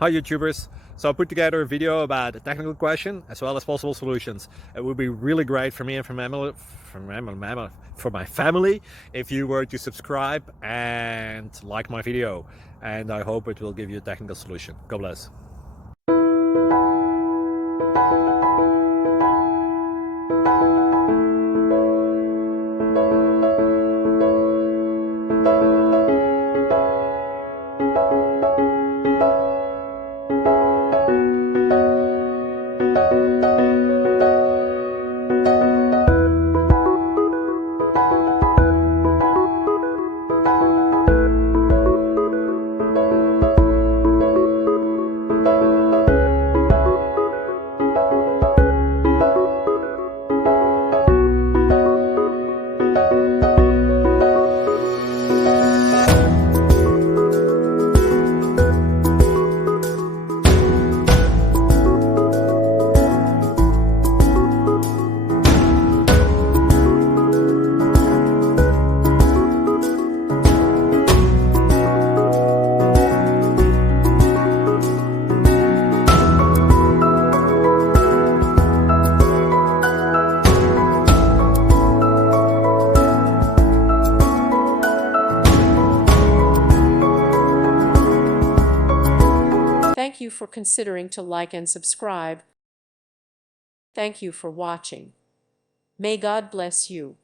Hi YouTubers! So I put together a video about a technical question as well as possible solutions. It would be really great for me and for my family if you were to subscribe and like my video, and I hope it will give you a technical solution. God bless. Thank you for considering to like and subscribe. Thank you for watching. May God bless you.